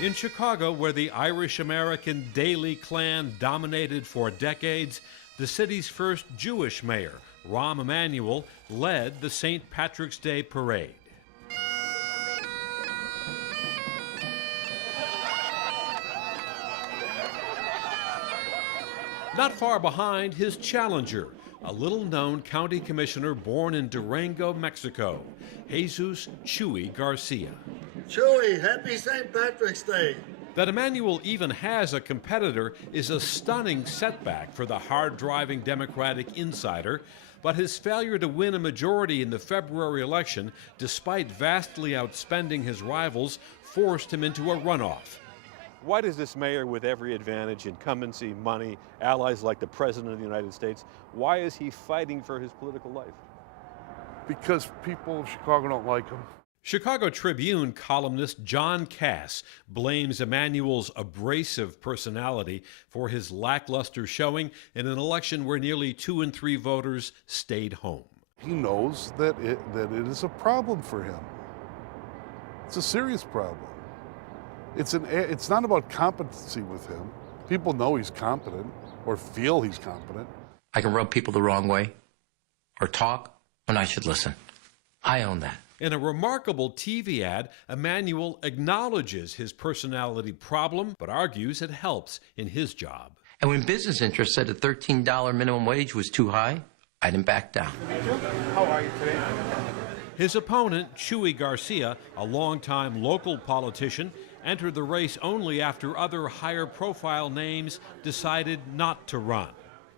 In Chicago, where the Irish-American Daley clan dominated for decades, the city's first Jewish mayor, Rahm Emanuel, led the St. Patrick's Day parade. Not far behind, his challenger, a little-known county commissioner born in Durango, Mexico, Jesus Chuy Garcia. Chuy, happy St. Patrick's Day. That Emanuel even has a competitor is a stunning setback for the hard-driving Democratic insider, but his failure to win a majority in the February election, despite vastly outspending his rivals, forced him into a runoff. Why does this mayor, with every advantage, incumbency, money, allies like the President of the United States, why is he fighting for his political life? Because people of Chicago don't like him. Chicago Tribune columnist John Cass blames Emanuel's abrasive personality for his lackluster showing in an election where nearly 2 in 3 voters stayed home. He knows that it is a problem for him. It's a serious problem. It's not about competency with him. People know he's competent or feel he's competent. I can rub people the wrong way or talk when I should listen. I own that. In a remarkable TV ad, Emanuel acknowledges his personality problem, but argues it helps in his job. And when business interests said a $13 minimum wage was too high, I didn't back down. How are you today? His opponent, Chuy Garcia, a longtime local politician, entered the race only after other higher-profile names decided not to run,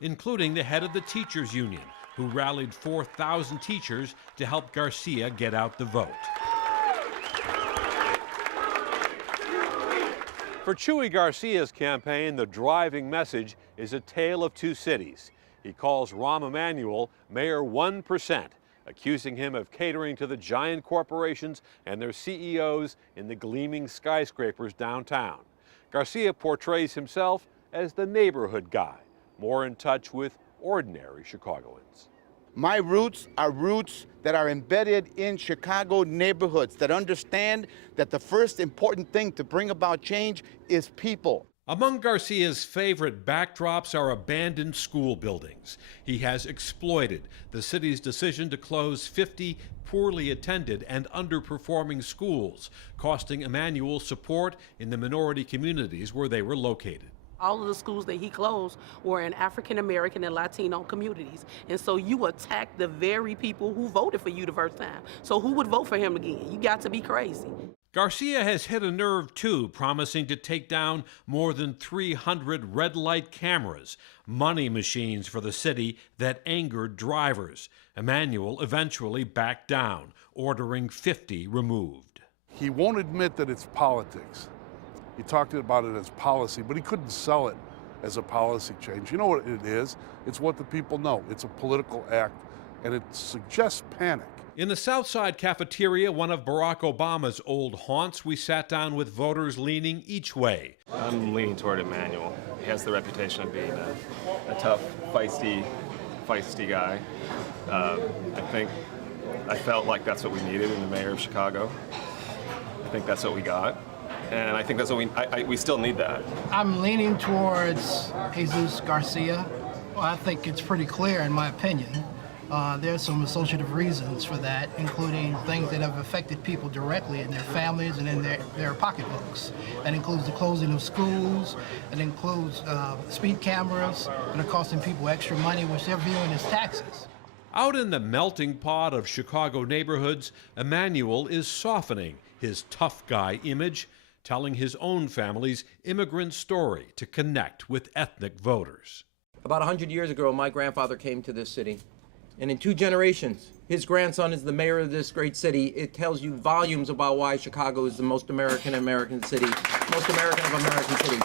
including the head of the teachers union, who rallied 4,000 teachers to help Garcia get out the vote. For Chuy Garcia's campaign, the driving message is a tale of two cities. He calls Rahm Emanuel Mayor 1%, accusing him of catering to the giant corporations and their CEOs in the gleaming skyscrapers downtown. Garcia portrays himself as the neighborhood guy, more in touch with ordinary Chicagoans. My roots are roots that are embedded in Chicago neighborhoods that understand that the first important thing to bring about change is people. Among Garcia's favorite backdrops are abandoned school buildings. He has exploited the city's decision to close 50 poorly attended and underperforming schools, costing Emanuel support in the minority communities where they were located. All of the schools that he closed were in African American and Latino communities. And so you attack the very people who voted for you the first time. So who would vote for him again? You got to be crazy. Garcia has hit a nerve, too, promising to take down more than 300 red light cameras, money machines for the city that angered drivers. Emanuel eventually backed down, ordering 50 removed. He won't admit that it's politics. He talked about it as policy, but he couldn't sell it as a policy change. You know what it is? It's what the people know. It's a political act, and it suggests panic. In the Southside cafeteria, one of Barack Obama's old haunts, we sat down with voters leaning each way. I'm leaning toward Emanuel. He has the reputation of being a tough, feisty guy. I felt like that's what we needed in the mayor of Chicago. I think that's what we got. And I think that's what we still need that. I'm leaning towards Jesus Garcia. Well, I think it's pretty clear in my opinion. There's some associative reasons for that, including things that have affected people directly in their families and in their pocketbooks. That includes the closing of schools, it includes speed cameras that are costing people extra money, which they're viewing as taxes. Out in the melting pot of Chicago neighborhoods, Emanuel is softening his tough guy image, telling his own family's immigrant story to connect with ethnic voters. About 100 years ago, my grandfather came to this city. And in 2 generations, his grandson is the mayor of this great city. It tells you volumes about why Chicago is the most American city, most American of American cities.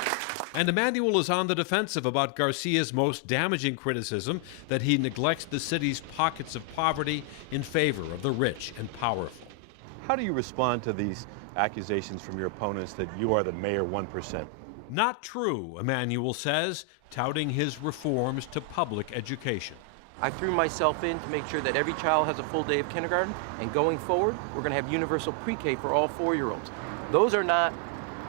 And Emanuel is on the defensive about Garcia's most damaging criticism, that he neglects the city's pockets of poverty in favor of the rich and powerful. How do you respond to these accusations from your opponents that you are the mayor 1%? Not true, Emanuel says, touting his reforms to public education. I threw myself in to make sure that every child has a full day of kindergarten, and going forward, we're going to have universal pre-K for all 4-year-olds. Those are not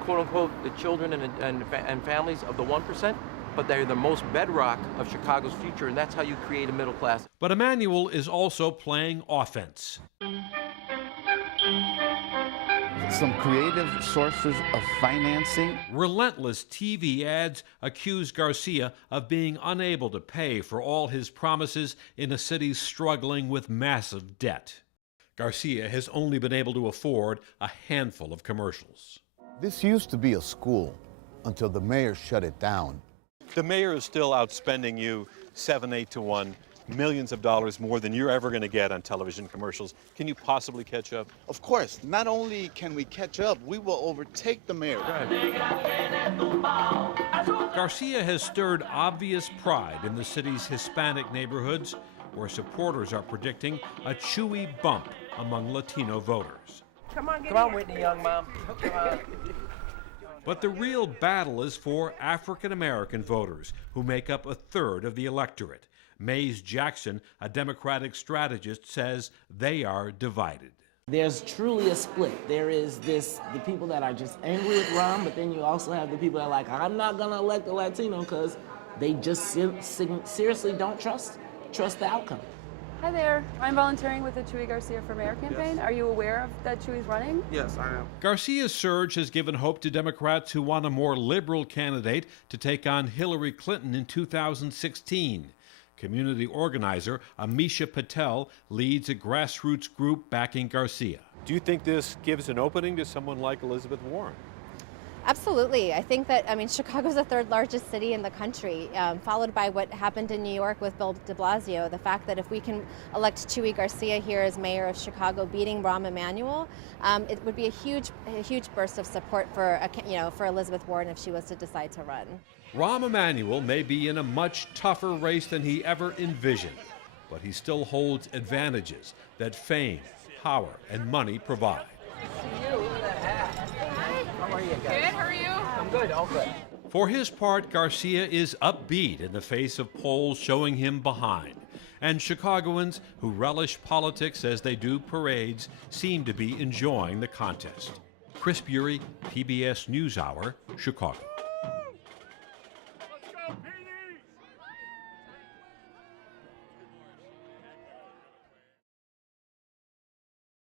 quote-unquote, the children and families of the 1%, but they're the most bedrock of Chicago's future, and that's how you create a middle class. But Emanuel is also playing offense. Some creative sources of financing. Relentless TV ads accuse Garcia of being unable to pay for all his promises in a city struggling with massive debt. Garcia has only been able to afford a handful of commercials. This used to be a school until the mayor shut it down. The mayor is still outspending you 7-8 to 1, millions of dollars more than you're ever going to get on television commercials. Can you possibly catch up? Of course, not only can we catch up, we will overtake the mayor. Garcia has stirred obvious pride in the city's Hispanic neighborhoods, where supporters are predicting a chewy bump among Latino voters. Come on, Whitney, young mom. Come on. But the real battle is for African American voters, who make up a third of the electorate. Mays Jackson, a Democratic strategist, says they are divided. There's truly a split. There is the people that are just angry at Ron, but then you also have the people that are like, I'm not gonna elect a Latino because they just seriously don't trust the outcome. Hi there. I'm volunteering with the Chgo Garcia for Mayor campaign. Yes. Are you aware of that Chui's running? Yes, I am. Garcia's surge has given hope to Democrats who want a more liberal candidate to take on Hillary Clinton in 2016. Community organizer Amisha Patel leads a grassroots group backing Garcia. Do you think this gives an opening to someone like Elizabeth Warren? Absolutely. I think that, Chicago's the third largest city in the country, followed by what happened in New York with Bill de Blasio. The fact that if we can elect Chgo Garcia here as mayor of Chicago, beating Rahm Emanuel, it would be a huge burst of support for Elizabeth Warren if she was to decide to run. Rahm Emanuel may be in a much tougher race than he ever envisioned, but he still holds advantages that fame, power, and money provide. How are you guys? Good, how are you? I'm good, all good. For his part, Garcia is upbeat in the face of polls showing him behind. And Chicagoans who relish politics as they do parades seem to be enjoying the contest. Chris Bury, PBS NewsHour, Chicago.